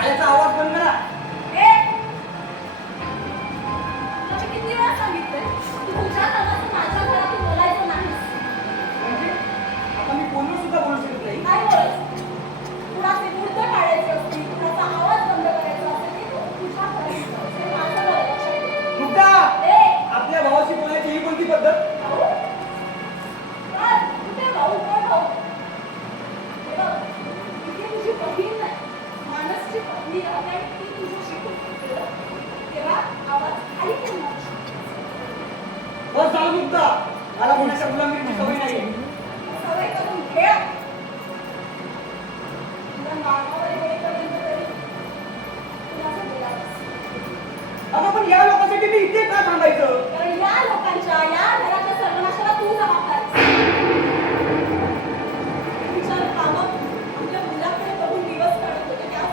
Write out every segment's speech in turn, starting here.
शाळेचा आवाज बंद करा. मला कोणाच्या गुलामीची सवय नाही. सवय करून घे. तुला मागावर येईपर्यंत तरी तुला असं बोलावंच. अगं पण या लोकांसाठी मी इथे का थांबायचं? कारण या लोकांच्या या घराच्या सर्वनाशाला तू जबाबदार आहेस. विचार कामं आपल्या मुलाकडे बघून दिवस काढत होते त्याच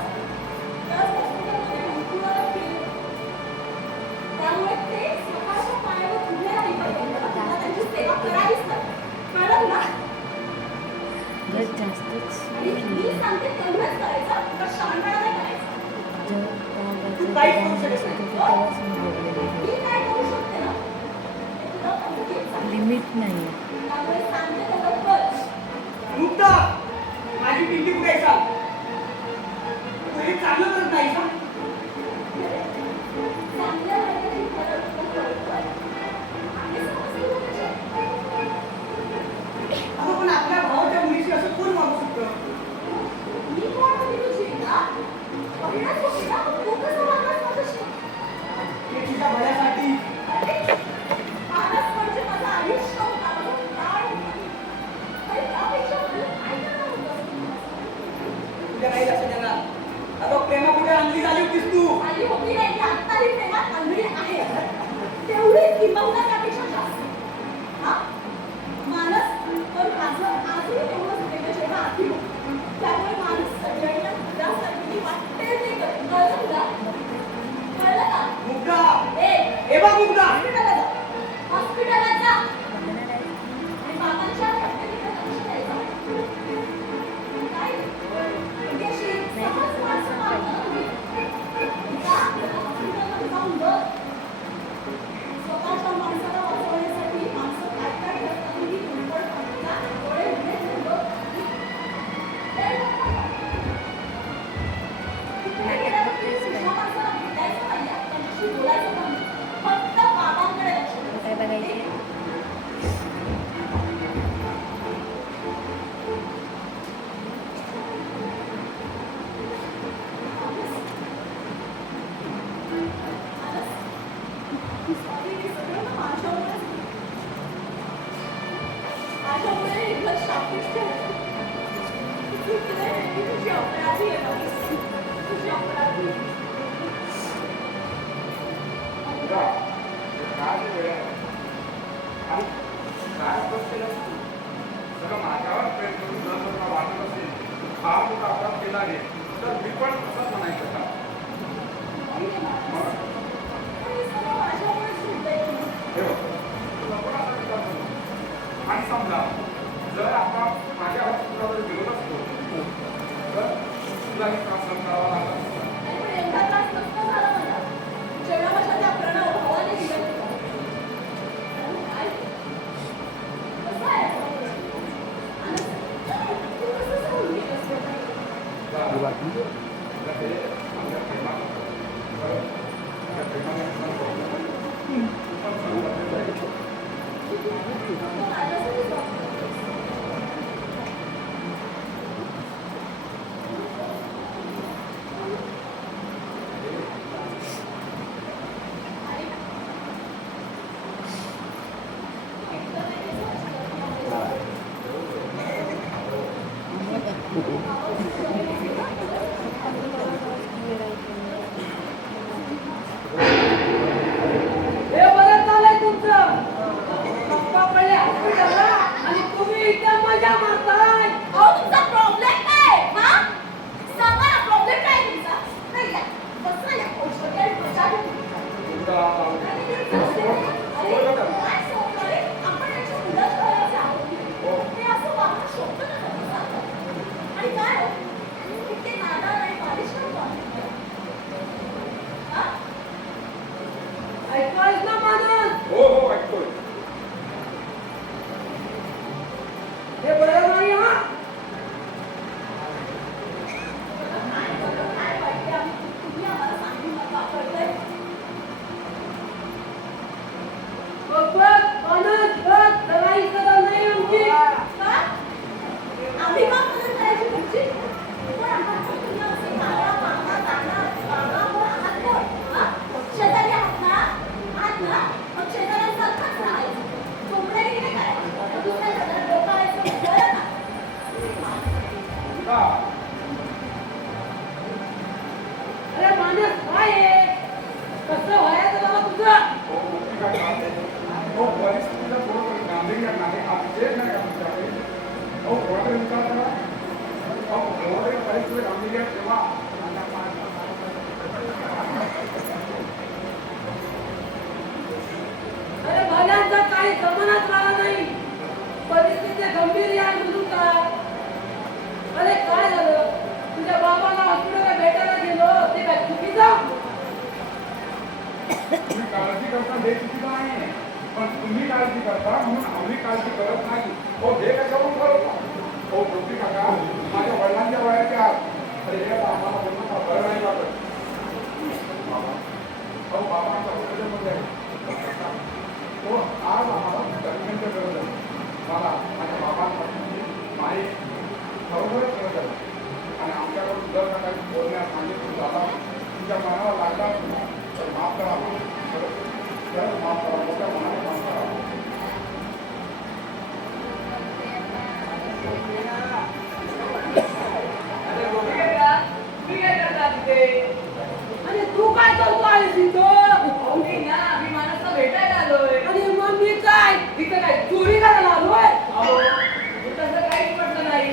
हॉस्पिटलमध्ये अंकुराला फिरले. त्यामुळे ते स्वतःच्या पायावर उभे राहीपर्यंत तुला त्यांची सेवा करावीच लागते. कळलं ना? आणि मी सांगते तेवढंच करायचं, तुला शहाणपणा नाही करायचा. तू काहीच करू शकत नाही. मी काय करू शकते ना? ते तुला समजेल सांग. लिमिट नाही. त्यामुळे सांगते तेवढं कर. मुक्ता, माझी पिंडी कुठे आहे सांग? तू हे चांगलं करत नाही का? चांगल्या वाईटाची फरक तुला कळतं. आणि समजतं ना त्याच्यात. अगं पण आपल्या भावाच्या मुलीशी असं कोण वागू शकतं? मी कोण होती तुझी ना? बहिणच होती ना? मग तू कसं वागलास माझ्याशी? हे तुझ्या भल्यासाठी. अरे, माणूस म्हणजे माझं आयुष्य होता, माझं प्राण होता. आणि त्यापेक्षा मला काय करणार होतंस तू? तुझ्या काही लक्षात येणार. अगं प्रेमापुढे अंधळी झाली होतीस तू. आली होती नाही, ती आत्ताही प्रेमात आंधळी आहे. तेवढीच किंबहुना त्यापेक्षा जास्त. हा? माणूस पण आजही तेवढंच प्रेम जेव्हा आधी होतं. त्यामुळे माणूस सगळ्यांना तुझ्यासारखी वाटेल ते करतो. कळलं तुला? कळलं का? मुक्ता, ए, हे बघ मुक्ता. हॉस्पिटलला जा. हॉस्पिटलला जा. आणि बाबांच्या तब्येतीकडे लक्ष द्यायचं. काय? म्हणजे अशी सहज माणसं मारता तुम्ही. जा, हॉस्पिटलमध्ये जाऊन बघ. स्वतःच्या माणसाला वाचवण्यासाठी माणसं काय काय करतात ही धडपड करतात. डोळे उघडे ठेवून बघ. ते लोकं तिकडे गेल्यावरती तुझ्या माणसाला भेटायचं नाहीये. त्यांच्याशी बोलायचं पण नाही. फक्त बाबांकडे लक्ष काय द्यायचं. बघायचं? माझ्यामुळे इथलं शापित केलं. चुकलंय मी तुझी अपराधी आहे बाई. तुझी अपराधी आहे. मुलगा, हे काय वेळ आहे? आणि काय अपराध केलास तू? सगळं माझ्यावर प्रेम करून जर तुला वाटत असेल हा मोठा अपराध केला आहे तर मी पण असंच म्हणायचं का? मग हे सगळं माझ्यामुळेच घडलंय. हे बघ, तुला कोणाचा विचार करू? आणि समजा जर आपण माझ्या हॉस्पिटलवर गेलो नसतो तर तुलाही त्रास सहन करावा लागला असता. आणि पण एवढा त्रास नसता झाला मला. जेवढा माझ्या त्या प्रणव भावाने दिलं होतं. कारण काय? कसं आहे असं? आणि तू कसं सांगून गेलंस ते? आपल्या प्रेमात आपल्या प्रेमाने तू माझ्यासाठीच वागतोस. हे बरं चाललंय तुमचं. पप्पा पहिले हॉस्पिटलला आणि तुम्ही इथे मजा मारताय. अहो, तुमचा प्रॉब्लेम काय? हा? सांगा ना, प्रॉब्लेम काय आहे तुमचा? नाही या. बसा या खुर्चीवर आणि मजा घेऊ. अरे, काय सोडलं रे? आपण याच्या मुलाच्या वयाचे आहोत. हे असं वागणं शोभतं का कधी सांगा? आणि काय ते गंभीर यामधून का? अरे काय झालं? तुझ्या बाबाला हॉस्पिटलला भेटायला गेलो ते काय चुकीचं? तुम्ही काळजी करता हे चुकीचं नाही, पण तुम्ही काळजी करता म्हणून आम्ही काळजी करत नाही. हो हे कशावरून ठरवता? हो गोपी काका माझ्या वडिलांच्या वयाच्या आत. अरे हे आता आम्हाला बोलणं का बरं नाही वाटत. बाबा हो बाबा आमच्या हॉस्पिटलमध्ये आहे. तो आज आम्हाला ट्रीटमेंटची गरज आहे. मला माझ्या बाबांपासून माही खरोखरच गरज आहे. आणि आमच्याकडून जर का काही बोलण्यास सांगितलं झाला तुमच्या मनाला लागला तर माफ करा. खरंच माफ करा. मोठ्या मनाने माफ करा. अरे गोपी काका, तुम्ही काय करता तिथे? आणि तू काय करतो आहेस इथं? अहो, मी ना मी माणसाला भेटायला आलोय. आणि मग मी काय इथं काय चोरी करायला आलोय? अहो तू तसं काहीच म्हटलं नाही.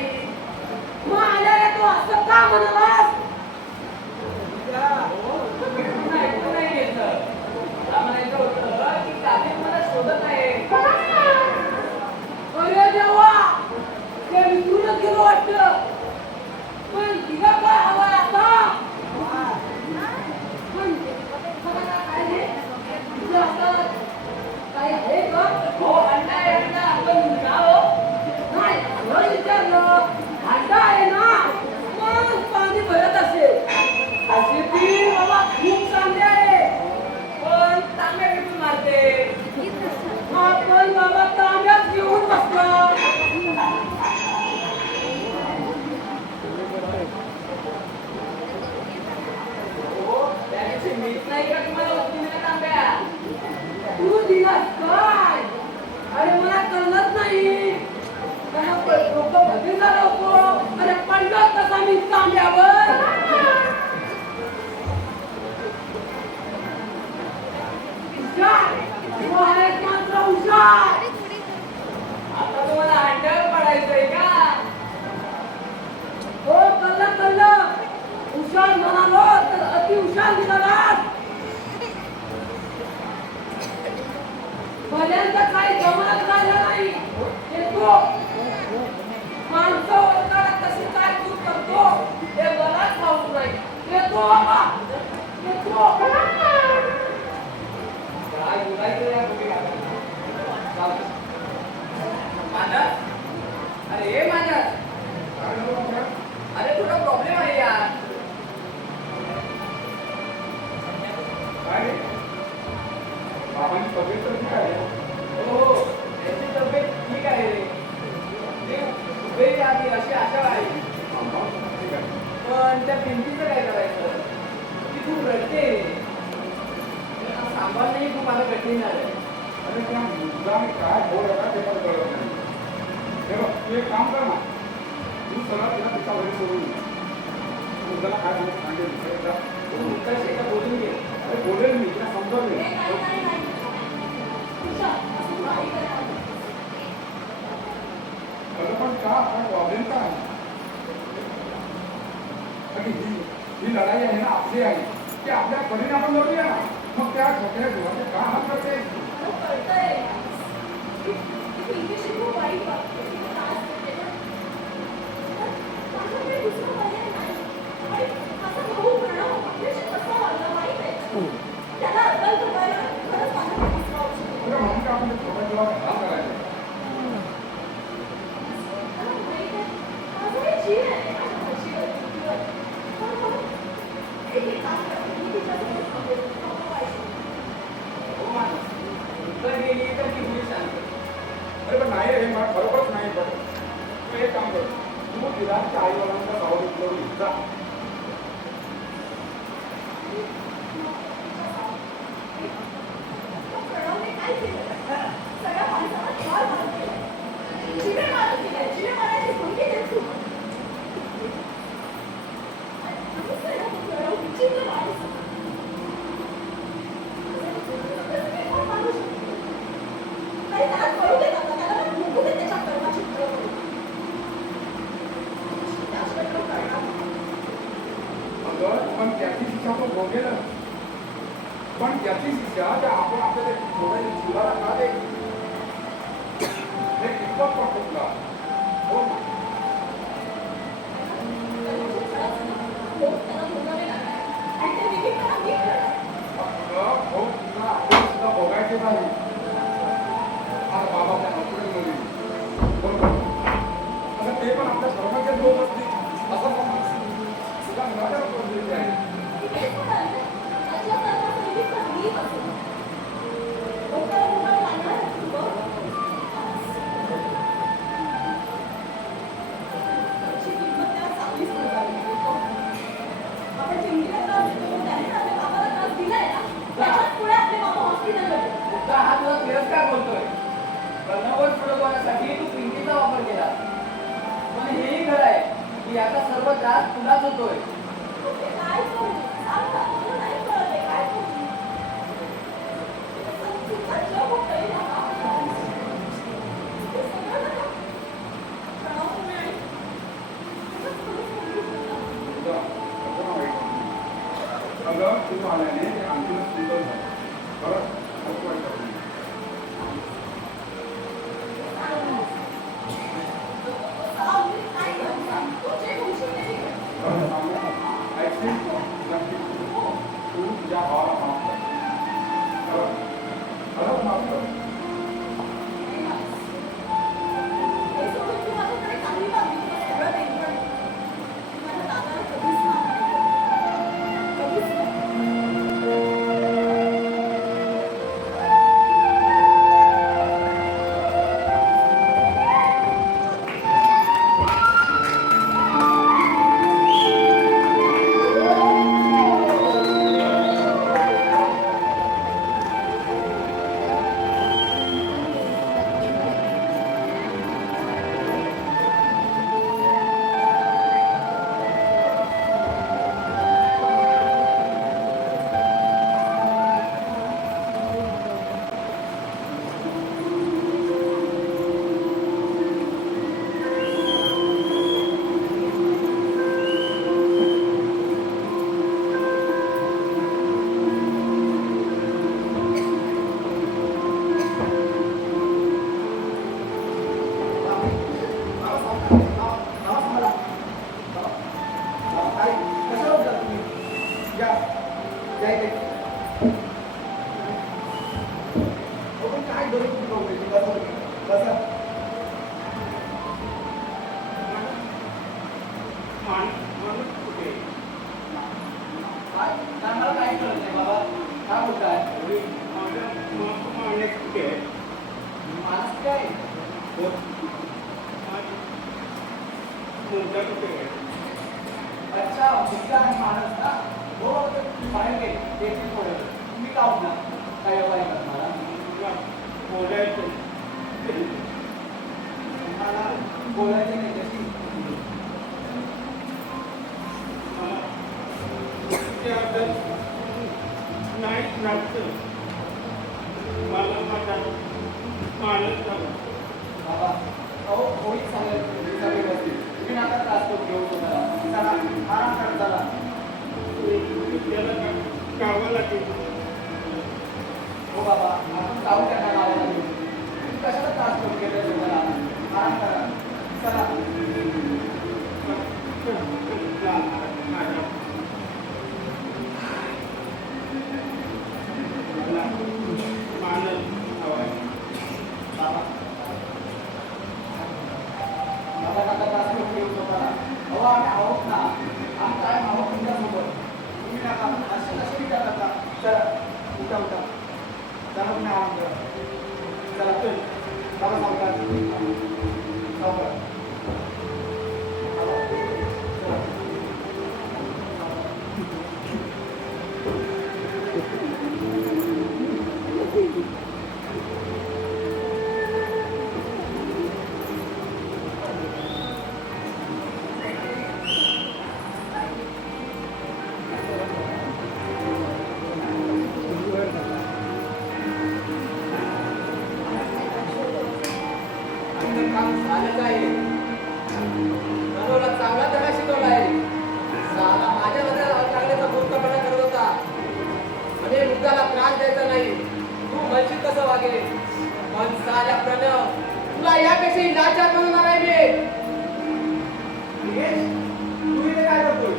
मग आल्याला तू असं का म्हणालास? नाही घेतलं. मला म्हणायचं होतं की कार्तिक मला शोधत आहे. अरे देवा, ते विसरूनच गेलो वाटतं. पण तिला काय हवं आता? पण मला काय आहे? तुझं आता काही आहे का? हो अंडा आहे अंडा. आपण का हो? नाही घर विचारलं. अंडा आहे ना, मग पाणी भरत असेल. असे ती बाबा खूप चांगले आहे, पण तांब्या घेऊन मारते. आपण बाबा तांब्यात घेऊन बसला. हो, त्यापेक्षा मीच नाही का तुम्हाला उचलून तांब्या? तू दिलास काय? अरे मला कळलंच नाही. डोकं भरली झालं होतं. अरे पडलो कसा मी तांब्यावर. हुशार मात्र हुशार. आता तुम्हाला अंड्यावर पडायचंय का? हो कळलं. हुशार म्हणालो तर अति हुशार निघालास. भल्यांचा काही जमानत झाला नाही. येतो माणसं ओळखायला कशी काय चूक करतो हे मला ठाऊक नाही. येतो बाबा येतो. काय बोलायचं या गोपी काकांना? मानस, अरे मानस, अरे थोडा प्रॉब्लेम आहे यार. काय बाबांची तब्येत तर ठीक आहे. हो त्याची तब्येत ठीक आहे रे. ते उभे राहते अशी आशा आहे. ठीक आहे. पण त्या भिंतीचं काय करायचं? ती खूप रडते. तिला सांभाळ नाही खूप मला कठीण झालं. अरे त्या मुद्दाने काय बोल होता ते पण कळत नाही. हे बघ तू एक काम कर ना, तू सरळ तिला तिच्या घरी सोडून ये. मुद्दाला काय बोलत सांगेल तू मुद्दाशी एकदा बोलून घे. अरे बोलेल मी तिला समजवले. नाही. तुझ्या असं काही करणार नाही. अगं पण का काय प्रॉब्लेम काय? अरे ही लढाई आहे ना आपली आहे. ती आपल्या परीने आपण लढूया ना. मग त्या छोट्या जीवाचे का हात करते? मला कळतंय की तुझ्याशी खूप वाईट वाटते. तिला त्रास देते ना. पण माझ्याकडे दुसरं पर्याय नाही. आणि माझा भाऊ प्रणव आपल्याशी कसा वागला माहीत आहे? त्याला अद्दल करायला खरंच माझ्याकडे दुसरा option नाही. अरे म्हणून का आपण ते छोट्या जीवाला घात करायचं? मला माहीत आहे, माझा एक जीव आहे माझ्या भाषेवर, पृथ्वीवर. पण एक काम करते, मी तिच्यासोबत थांबेल. नको पाहिजे. हो माणूस, तर गेली तर किती शांत. अरे पण नाही रे मला खरोखरच नाही पडत. तू एक काम कर, तू तिला त्या आई वडिलांच्या सावलीत उतरवून जा. प्रणवने काय केलं? सगळ्या माणसाला ठार मारून केलं. जीवे मारून केलंय. जीवे मारायची धमकी देतो. नमस्ते ना तो प्रणव, विचित्र माणूस. कसं काय कोण मारू शकतो? काही त्याला कळू दे नका. त्याला ना भोगू दे त्याच्या कर्माची फळं. त्याशिवाय तो करणार नाही. अगं पण त्याची शिक्षा तो भोगेलच. पण त्याची शिक्षा त्या आपण आपल्या छोट्या जीवाला का दे? हे कितपत पटला? केला. पण हेही खरं आहे की याचा सर्व त्रास तुलाच होतोय. ते काय करू? सांग ना, मला नाही कळत आहे, काय करू? तुझा जग होतंय ना. ते सगळं ना तणावामुळे आणि तुझंच मला समजून नका. अगं तू आल्याने ते आणखीनच सुंदर झालं. बरं खूप वाईट वाटलं. बरं सांगू ना. ऐकशील? नक्की. तू तुझ्या भावाला माफ कर. खरं खरंच माफ कर. माणूस कुठे? मला काही कळत नाही बाबा. काय बोलताय? माणूस कुठे आहे? माणूस काय? मुलगा कुठे आहे? अच्छा, मुलगा आणि माणूस ना. हो बाहेर गेले तेथील थोडं. तुम्ही का उठला? काय बाबा आहे का तुम्हाला? बोलायचं. तुम्हाला बोलायचं नाही कशी? नाही लागतं. मला माझा माणूस झाला. बाबा अहो होईल सांगेल तुम्ही सगळे बसतील. तुम्ही नका त्रास करून घेऊ स्वतःला. चला आराम करा चला. त्याला गावा लागेल. हो बाबा आपण जाऊ त्यांना गावाला घेऊन. तुम्ही कशाला त्रास करून घेतोय स्वतःला? आराम करा चला. बाबा मला नका त्रास करून घेऊ स्वतःला. अहो आम्ही आहोत ना. आम्ही काय आहोत तुमच्यासोबत. तुम्ही नका असे कसे विचार करता. चला उठा उठा. चला तुम्ही आराम करा. चला चल चला सावकाश सावकाश. चला. काम झालंच आहे. मनोला चांगला धडा शिकवला आहे. साला माझ्याबद्दल चांगल्याचा मूर्खपणा करत होता. म्हणजे मुद्दाला त्रास द्यायचा नाही. तू म्हणशील कसं वागेल. पण साल्या प्रणव तुला यापेक्षाही लाचार बनवणार आहे मी. तू इथे काय करतोय?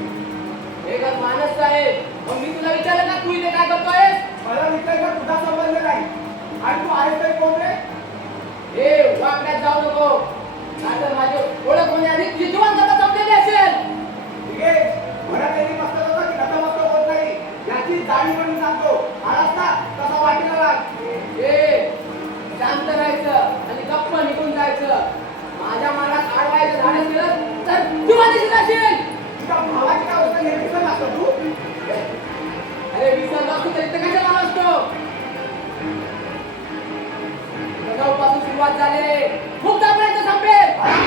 हे का माणूस आहे. मग मी तुला विचारलं ना तू इथे काय करतोयस? मला विचारायचा तुझा संबंध नाही. आणि तू आहेस तरी कोण रे? ए वाकड्यात जाऊ नको. नाहीतर माझी ओळख होण्याआधी तुझी जीवन कथा संपलेली असेल. ठीक आहे. मला त्यांनी मस्त होता की नतमस्त होत नाही याची जाणीव म्हणून सांगतो. आलास ना तसा वाटेला लाग. ए शांत राहायचं आणि गप्प निघून जायचं. माझ्या मनात आडवायचं धाडस केलं तर जीवानीशी जाशील. तुझ्या भावाची काय होतं हे विसरला असतो तू? अरे विसरला असतो तरी ते कशाला असतो? पासून सुरुवात झाली मुक्तापर्यंत संपेल. हात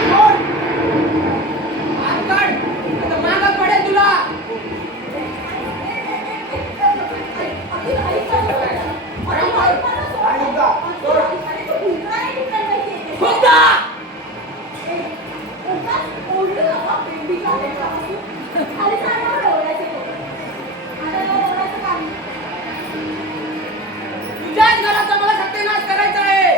काढ. आता मागं पडेल तुला. मुक्ता! तुझ्याच घराचा मला सत्यानाश करायचा आहे.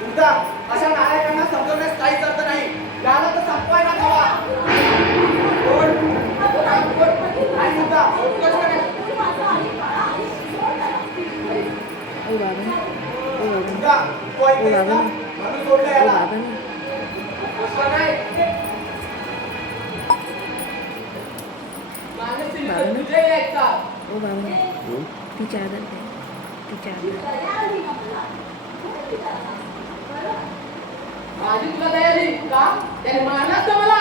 मुद्दा अशा नालायकांना समजवण्यास काहीच अर्थ नाही. याला तर संपवायला हवा. काय मुद्दा? मुद्दा तो ऐकतेस ना? म्हणून सोडलं याला. असं नाही. मानसी तर तुझे ऐकतात. तिच्या आदत आहे तिच्या माझी तुला दया आली का? त्याने मारलास तर मला.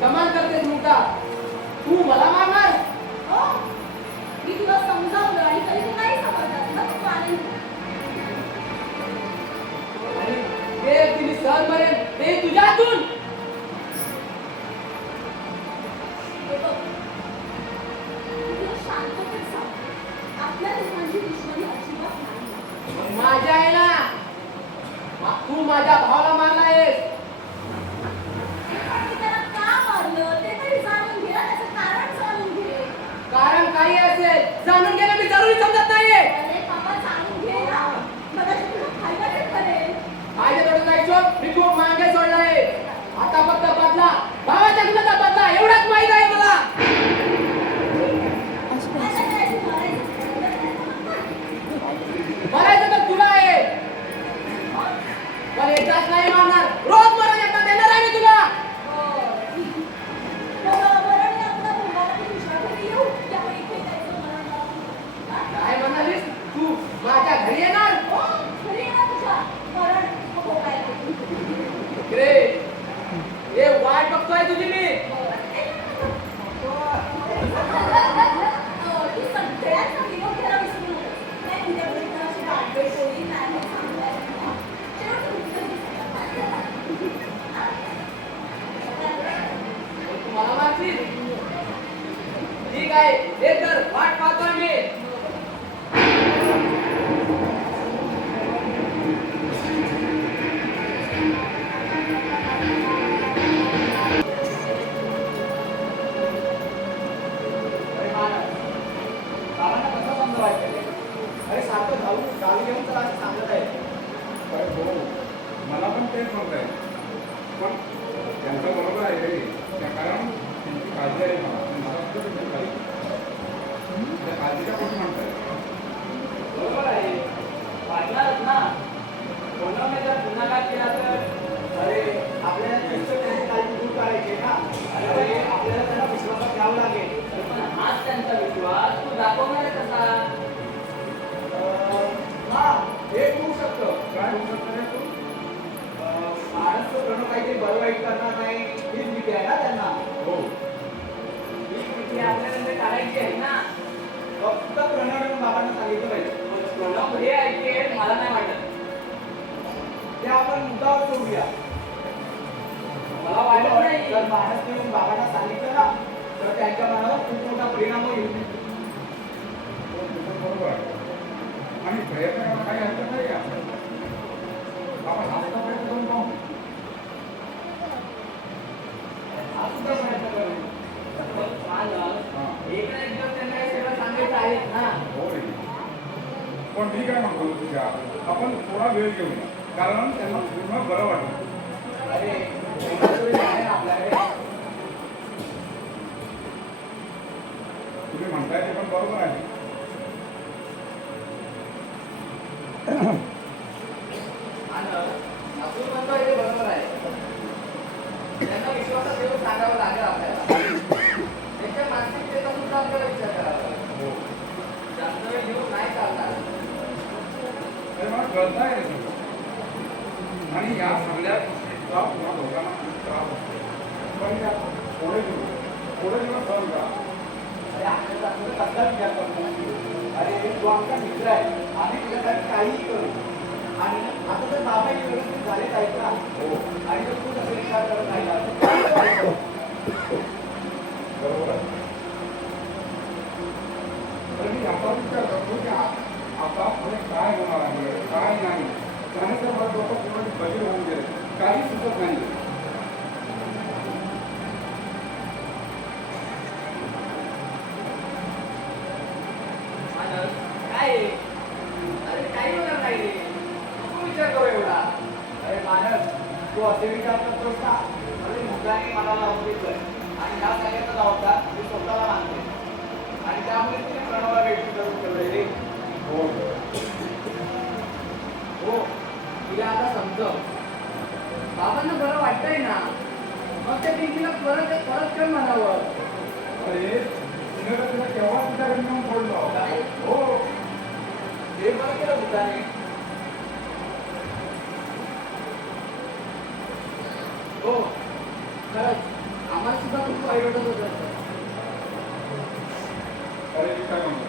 कमाल करतेस मुक्ता. तू मला मारणार. मी तुला समजावलं आणि तरी तू नाही समजत ना तू आनंद. आणि ते तिने सहज मरेल ते तुझ्या हातून. हे बघ, तुला शांततेत सांग. आपल्या दोघांची दुश्मनी अजिबात नाही. माझ्या आहे ना. तू माझ्या भावाला मारला आहेस. मी त्याला का मारलं ते तरी जाणून घे ना, त्याचं कारण जाणून घे. कारण काही असेल जाणून घेणं मी जरुरी समजत नाहीये. अरे बाबा जाणून घे ना. कदाचित तुला फायदा ते करेल. माझ्या थोडं जायचो मी खूप मागे सोडलाय. आता फक्त बदला भावाच्या गुन्ह्याचा बदला एवढाच माहित आहे मला. आता काय तू मारायचं? मरायचं तर तुला आहे. पण एकदाच नाही मारणार. रोज मरण एकदा देणार आहे मी तुला. काय म्हणालीस तू माझ्या घरी येणार. ग्रेट. हे वाट बघतोय तुझी मी. तू मला मारशील. ठीक आहे हे तर वाट पाहतोय मी. अरे मानस, बाबांना कसं समजवायचं? अरे सारखं गावी घेऊन चला असं सांगत आहे. अरे हो, मला पण तेच म्हणत आहे. पण त्यांचं बरोबर आहे रे. त्या कारण त्यांची काळजी आहे मला. मला सुद्धा त्यांची काळजी. त्या काळजीच्या कोण म्हणताय? बरोबर आहे. वाटणारच ना. कोणाने जर गुन्हागार केला तर. अरे आपल्याला त्यांचं त्यांची काळजी दूर करायची आहे ना. अरे आपल्याला त्यांना विश्वासात घ्यावं लागेल. पण हाच त्यांचा विश्वास तू दाखवणार आहे कसा. हा हे होऊ शकतं. काय होऊ शकतं रे तू? माणूस प्रणव काहीतरी बरं वाईट करणार नाही हीच भीती आहे ना त्यांना. हो. ही कृती आपल्याला काढायची आहे ना. फक्त प्रणव बाबांना सांगितलं पाहिजे. प्रणव हे ऐकेल मला नाही वाटत. ते आपण मुद्दावर सोडूया. मला वाटत नाही. जर माणूस येऊन बाबांना सांगितलं ना तर त्यांच्या मनावर खूप मोठा परिणाम होईल. हो, तुझं बरोबर आहे. आणि प्रयत्न करायला काही हरकत नाही आहे. आपण हा सुद्धा प्रयत्न करून पाहू. हा सुद्धा प्रयत्न करू. एक ना एक दिवस त्यांना हे सगळं सांगायचं आहे ना. हो रे. पण मी काय म्हणतो तुझ्या, आपण थोडा वेळ घेऊया. कारण त्यांना पूर्ण बरं वाटलं. अरे कोणाचं आहे ना आपल्याकडे. तुम्ही म्हणताय ते पण बरोबर आहे. आपण म्हणतोय ते बरोबर आहे. त्यांना विश्वासात ठेवून सांगावं लागेल आपल्याला. त्यांच्या मानसिकतेचा सुद्धा आपल्याला विचार करावा लागेल. हो. जास्त वेळ घेऊन नाही चालणार. अरे मला कळत आहे रे सगळं. आणि या सगळ्या गोष्टीचा पुन्हा लोकांना खूप त्रास होतो. पण त्यात थोडे दिवस सहन करा. अरे आपल्याला तुझं कसला विचार करतो? अरे तू आमचा मित्र आहे, आम्ही तुझ्यासाठी काहीही करू. आणि आता तर बाबा व्यवस्थित झालेच आहेत ना. हो आणि जर तू तसं विचार करत राहिला तर काय करायचं? बरोबर आहे. तर मी असा विचार करतो की आता पुढे काय होणार आहे, काय नाही. त्यानंतर मला डोकं पूर्ण बजीर होऊन गेले, काही सुचत नाही. मानस, काय आहे? अरे काही होणार नाही रे. नको विचार करू एवढा. अरे मानस, तू असे विचार करतोस का? अरे मुलाने मला लावून दिलंय आणि ह्या सगळ्याचा जबाबदार मी स्वतःला मानते. आणि त्यामुळे तिने प्रणवाला भेटून करून ठेवलंय रे. हो हो तिला आता समजव. बाबांना बरं वाटतंय ना, मग त्या टिंकीला परत परत कर म्हणावं. अरे तिने तर तुला केव्हा तुझ्याकडे नेऊन सोडलं. काय? हो हे बरं केलं मुलाने. हो खरंच आम्हाला सुद्धा खूप वाईट वाटत होतं. अरे विचार म्हणतो.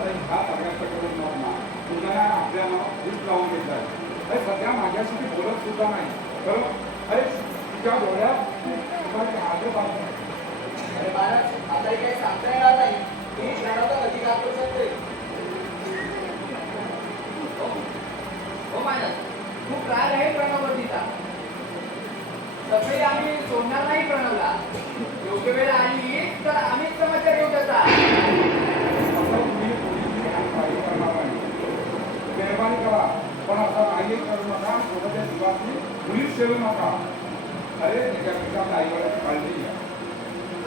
अरे ह्या सगळ्यांच्याकडून मग ना तुला आपल्या मनात भूत लावून घेत आहे. अरे सध्या माझ्याशी ती बोलत सुद्धा नाही. बरोबर. अरे तुझ्या डोळ्यात तुम्हाला आजच आहे. अरे मानस, आता हे काही सांगता येणार नाही. मी प्रणवचा कधी काम करू शकते. हो मानस, खूप राग आहे प्रणववरतीचा. तसंही आम्ही सोडणार नाही प्रणवला. योग्य वेळ आली तर आम्हीच समाचार घेऊ त्याचा. असं तुम्ही पोलिसांनी आणि काही करणार नाही. मेहरबानी करा, पण असं काही करू नका. स्वतःच्या जीवातली मुलीच ठेवू नका. अरे त्याच्यापेक्षा आपल्या आईवडिलांची काळजी घ्या.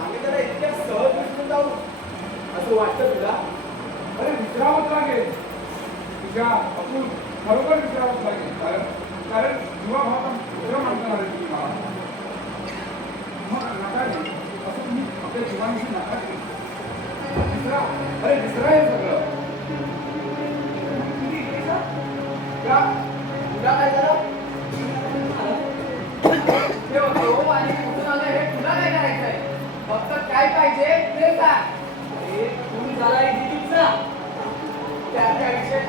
आम्ही त्याला इतक्या सहज विसरून जाऊ असं वाटतं तुला? अरे विसरावंच लागेल. तुझ्या अतुल खरोखर विसरावंच लागेल. कारण जीवाभावाचा दुसरं माणसं झाले तुम्ही मला. मग नका रे. असं तुम्ही आपल्या जीवांशी नका रे. विसरा. अरे विसरा हे सगळं. किती इतकेसा? का? तुला काय झालं? ते होतो आणि कुठून आलं हे तुला काय करायचंय? फक्त काय पाहिजे ते सांग. अरे तू झाला एक दिदीचा. त्याच्या विषय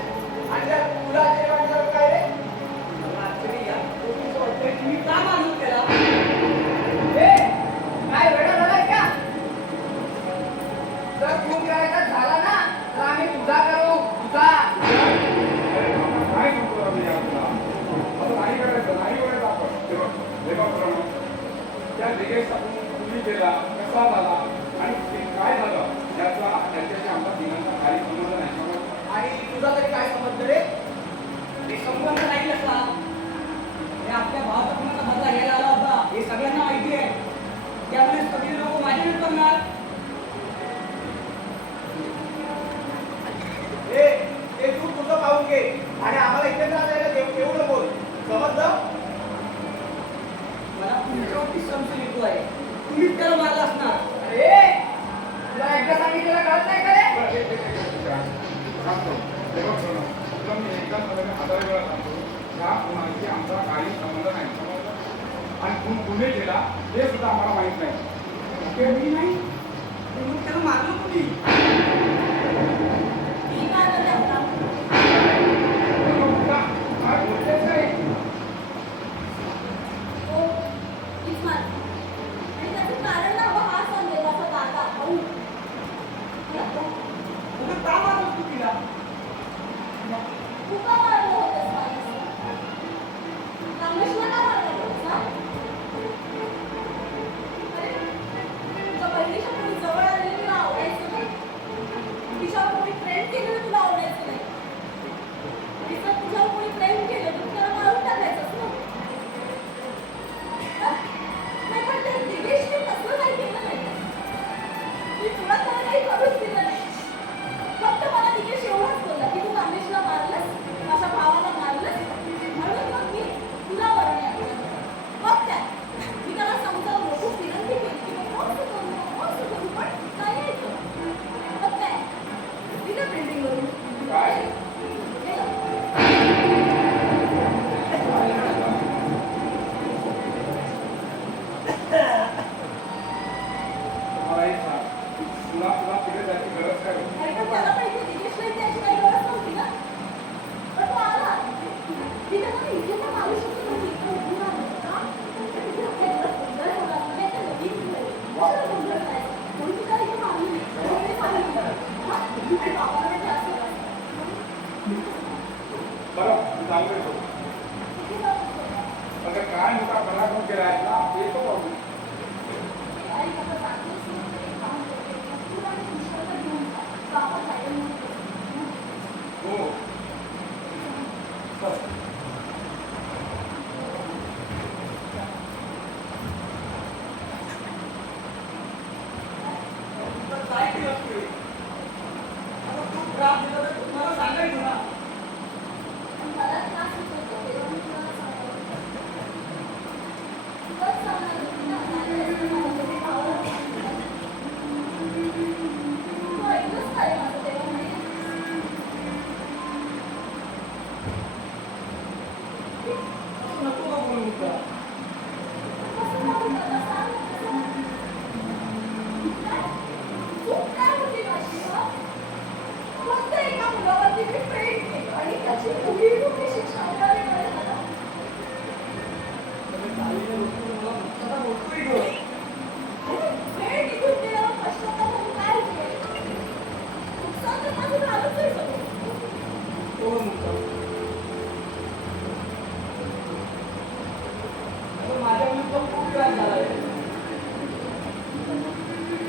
आणि त्या तुला जे वाटलं काय रे? मला आश्चर्य या. तो तुझं वाटतंय की मी का मानून केला? ए, काय वेडा झालाय का? जर खून करायचा झाला ना तर आम्ही तुझा करू, तुझा. अरे आपण काय सांगतो आम्ही याला? असं नाही करायचं. नाही करायचं आपण. तेव्हा त्या दिगेशचा तुम्ही गेला कसा झाला आणि ते काय झालं याचा त्याच्याशी आमचा तिघांचा काही संबंध नाही. समज आणि तुझा तरी काय समजलं रे? हे संबंध नाही असा. हे आपल्या भावाचा कुणाचा बदला घ्यायला आला होता हे सगळ्यांना माहिती आहे. त्यामुळे सगळे लोक माझ्या विरुद्ध करणार. ते तू तुझं पाहून घे आणि आम्हाला इथे जायला एवढं बोल. समजलं? मला तुमच्यावरती संशय येतो आहे. तुम्हीच त्याला मारला असणार. अरे तुला एकदा सांगितलेलं कळत नाही का रे? सांगतो. तेव्हा तुला मी एकदा सगळ्यांना 1000 वेळा सांगतो. ह्या गुन्ह्याशी आमचा काही संबंध नाही. समजलं? आणि तू गुन्हे केला हे सुद्धा आम्हाला माहित नाही. ओके? मी नाही. मग त्याला मारलं कोणी? मी मारलं त्याला. काय बोलतेस काय? हो, मीच मारलं. आणि त्याचं कारण ना हा संदेशाचा दादा भाऊ. तुझं का मारलं तू तिला? तू का मारलं होतंस माणूस? कामेशला का मारलं होतंस ना? अरे, तुझ्या बहिणीच्या कोणी जवळ आलेली तुला आवडायचं नाही?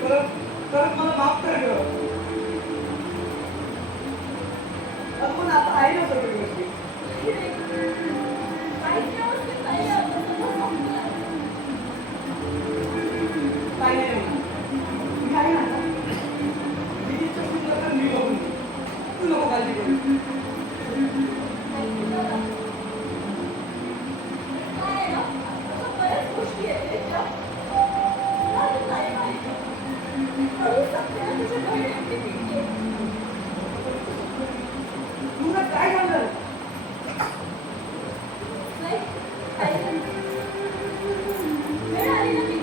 तर मला माफ कर ग. पण आता आहे ना सगळी गोष्टी. काहीच व्यवस्थित नाही आहे, आता सगळं संपलंय. काय नाही म्हणा. मी आहे ना आता. दीदीचं सुंदर तर मी बघून घेईन. तू नको काळजी करू. काय आहे ना, अशा बऱ्याच गोष्टी आहेत त्याच्यात. मला नाही माहिती. कळू शकते ना तुझी बहीण एकटी पिंकी आहे. तुला काय झालं? नाही, काही नाही. वेळ आली ना मी.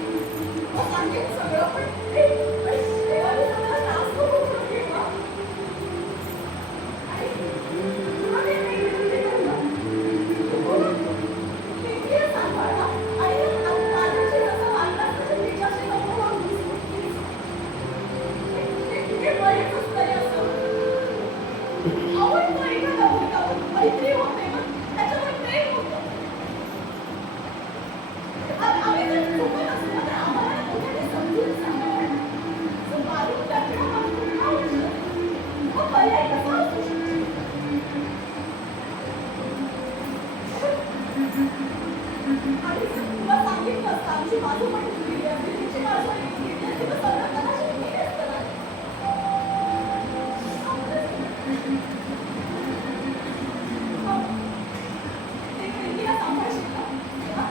मग सांगेन सगळं, पण देवाने सगळा त्रास नको करून घेऊ, हं? आणि तुला मी काही विनंती करू का? तू पिंकीला सांभाळ, हं? आणि माझ्याशी जसं वागलास तसं तिच्याशी नको वागूस, please. ते बरेचच तरी असं. आवडतं एखादा मुलगा, मैत्री होते ना, त्याच्यावर प्रेम होतं. आम्ही जर चुकत असू ना, तर आम्हाला ना कोणीतरी समजून सांगावं. असं मारून टाकणं हा खूप आवडतं. मग पर्याय कसा असू शकतो? आणि जर तुला सांगितलं असतं, आमची बाजू पण गेली असती, तिची बाजू गेली असती, तर सगळं कदाचित नीट असतं ना. ते पिंकीला सांभाळशील ना? हं?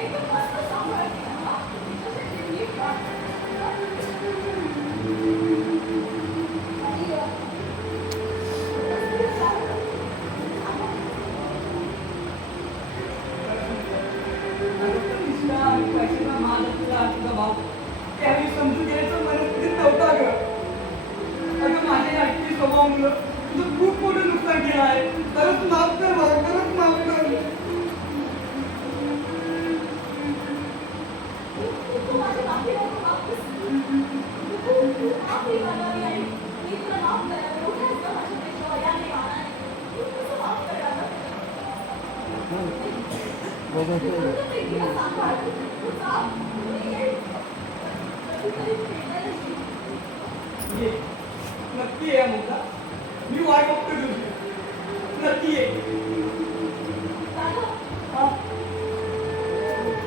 एकदम मस्त सांभाळ तिला, हं? तिच्यासाठी नीट वाग. आणि पैशाचा माझा तुझा भाव त्यावेळी समजून घ्यायचं मनस्थितीत नव्हता ग. अगं माझ्या ऐकती स्वभावामुळं तुझं खूप मोठं नुकसान केलं आहे. खरंच माफ कर मला, खरंच माफ कर. तू माझी माफी नको मागूस. तू माफी मागावी आणि मी तुला माफ करावं. एवढं असतं माझ्यापेक्षा वयाने, मानाने. तू कसं माफ करावं? तू पिंकीला सांभाळ. तू जा. तू ये. कधीतरी भेटायला ये. ये नक्की ये मुद्दा. मी वाट बघतो तुझी. नक्की ये. दादा, हा?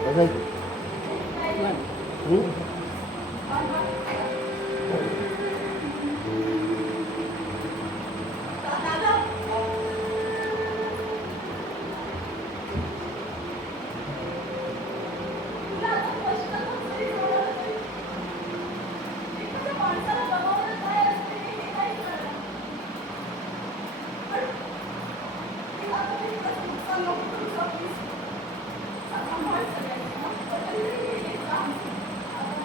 काय नाही. दादा, तुला आता स्पष्ट जरी कळलं तरी एखाद्या माणसाला गमावणं काय असते हे नाही कळलं. पण मी आता ते कसं नुकसान नको करू शकतेस. सांभाळ सगळ्यांना. कधीतरी ये, जा. आता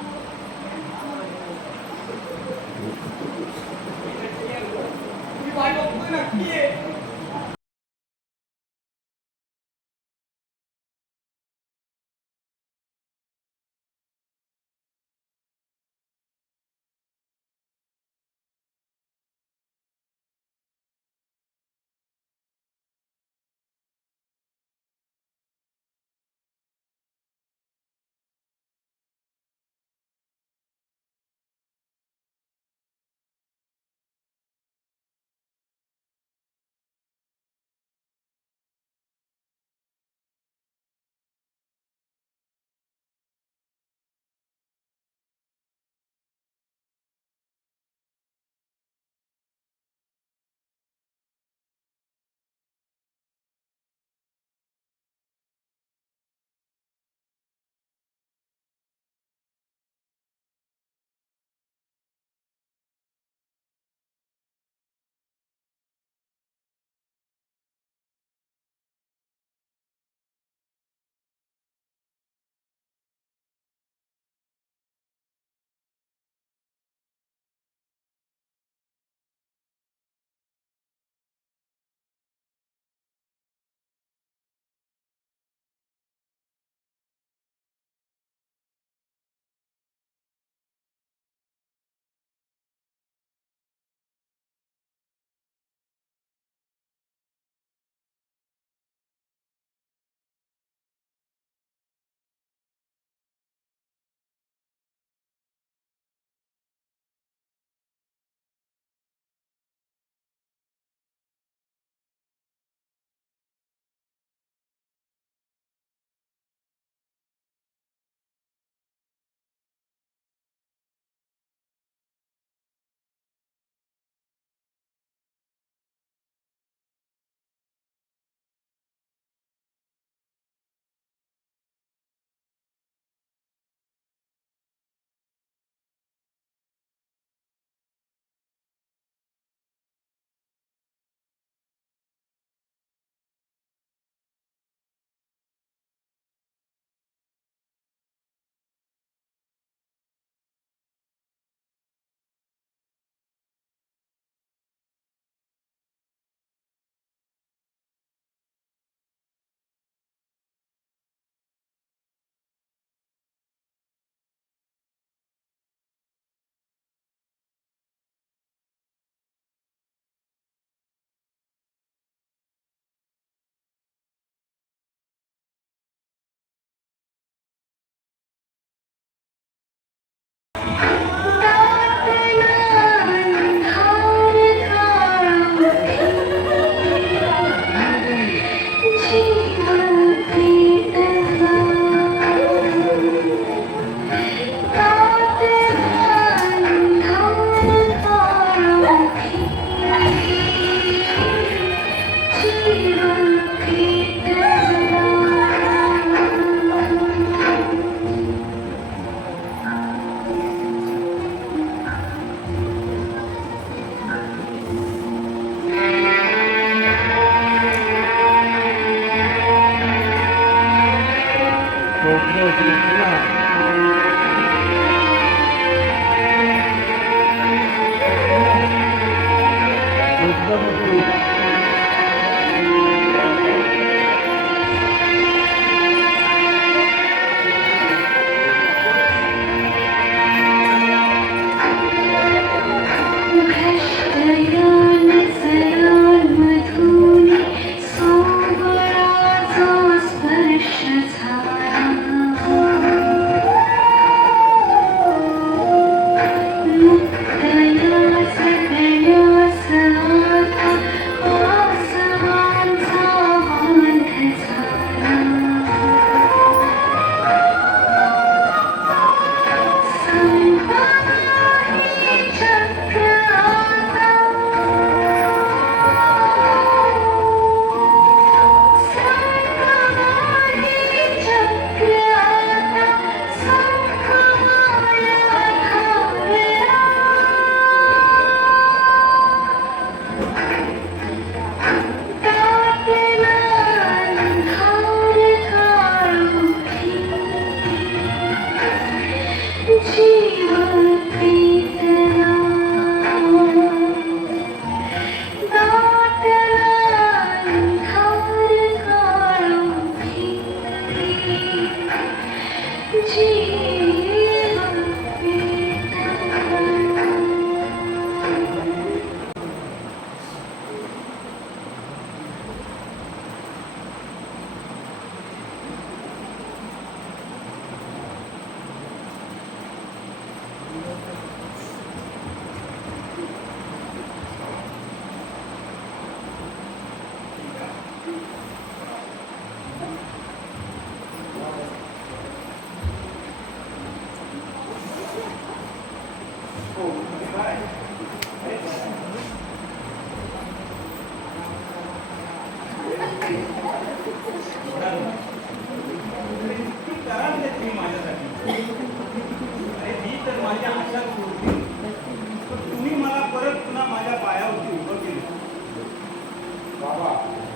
बाबा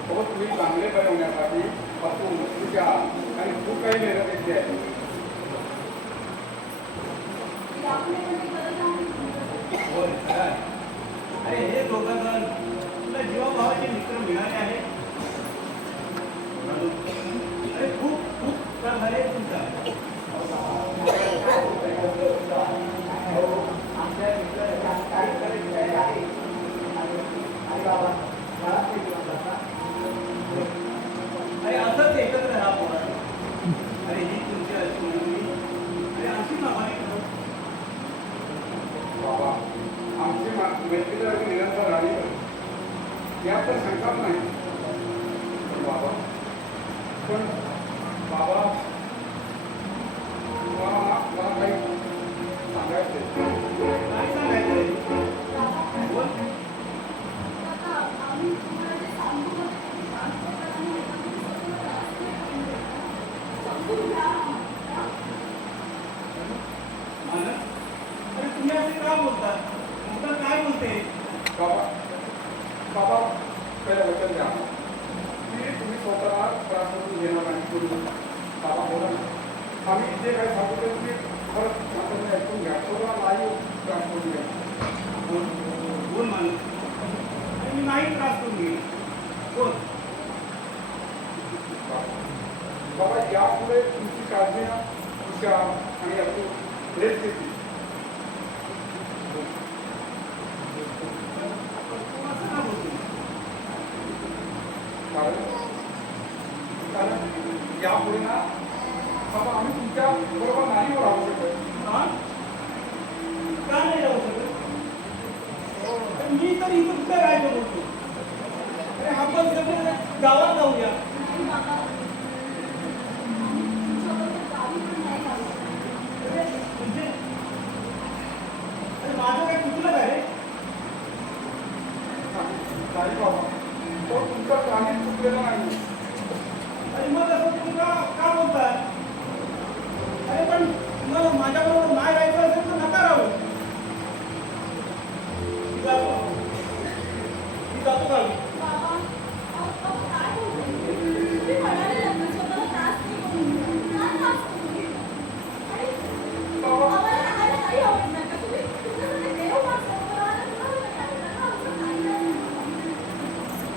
हो तुम्ही चांगले बनवण्यासाठी पासून तुझ्या आणि खूप काही मेहनत घेतली आहे. अरे हे दोघं जण तुला जीवाभावाचे मित्र मिळाले आहे. अरे खूप खूप त्रास झाले तुमचा. आमच्या मित्राच्या काही तरी आहे आणि बाबा मला ते दिवस अरे असंच एकत्र राहा पोरा. अरे ही तुमची अशी मुलगी अरे अशी मामाने करू. बाबा आमची मैत्री तर अगदी निरंतर राहिली यात तर शंकाच नाही. पण बाबा मला काही सांगायचं काय सांगायचं बोल. मानस अरे तुम्ही असे का बोलता. मुद्दा काय बोलते. बाबा पहिलं वचन द्या की तुम्ही स्वतःला त्रास करून घेणार नाही. करून बाबा बोला ना. आम्ही जे काही सांगतो ते तुम्ही खरंच आपण ऐकून घ्या. स्वतःला लाईव्ह त्रास करून घ्या. बोल बोल मानस. अरे मी नाही त्रास करून घेईन. बोल. बाबा यापुढे तुमची काळजी ना तुझ्या आणि आपली ब्रेक देते. असं का बोलतो. कारण यापुढे ना बाबा आम्ही तुमच्या बरोबर नाही राहू शकत. का का नाही राहू शकत. अरे मी तर इथं कुठं राहायचं बोलतो. अरे आपण सगळे गावात जाऊया. म्हणजे अरे माझं काय चुकलं काय रे. नाही बाबा तो तुमचा काहीच चुकलेला नाही. अरे मग असं तुम्ही का बोलताय. अरे पण मग माझ्याबरोबर नाही राहायचं असेल तर नका राहू. मी जातो गावी.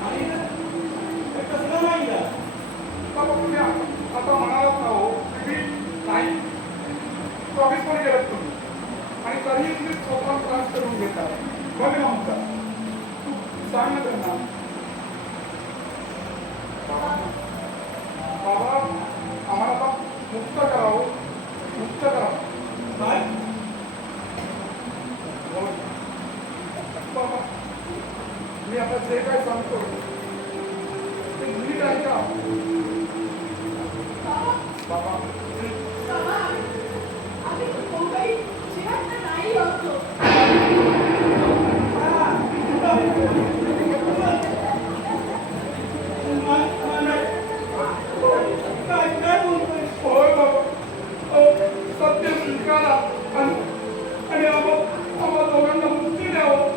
आणि हे कसलं नाही का. बाबा तुम्ही आता म्हणालात ना हो तुम्ही नाही प्रॉमिसपणे गेलात तुम्ही आणि तरीही तुम्ही स्वतः त्रास करून घेता. बघ ना म्हणता तू सांग ना त्यांना. बाबा आम्हाला आता मुक्त करावं. मुक्त करा. काय बाबा मी आता जे काय सांगतो ते नीट ऐका. बाबा काय बोलतोय. होय बाबा सत्य स्वीकारा आणि आम्हा दोघांना मुक्ती द्यावं.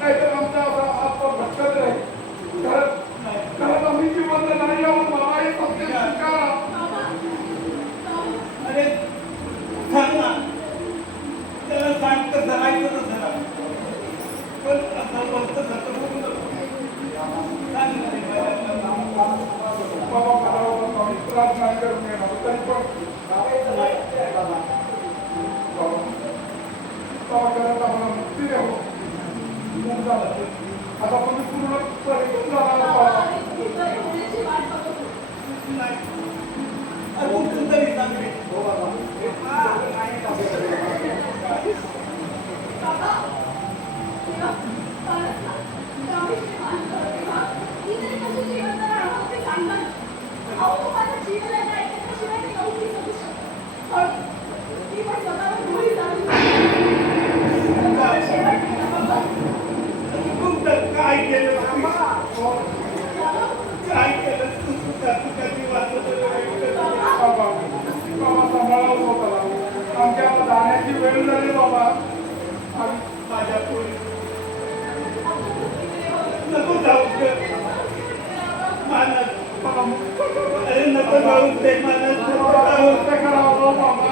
नाहीतर आमचा असा आत्मा भटकत राहील. वेळ झाली बाबा आणि माझ्या पोरी नको जाऊ मानस अरे नको जाऊ ते मानस नको जाऊ करावं बाबा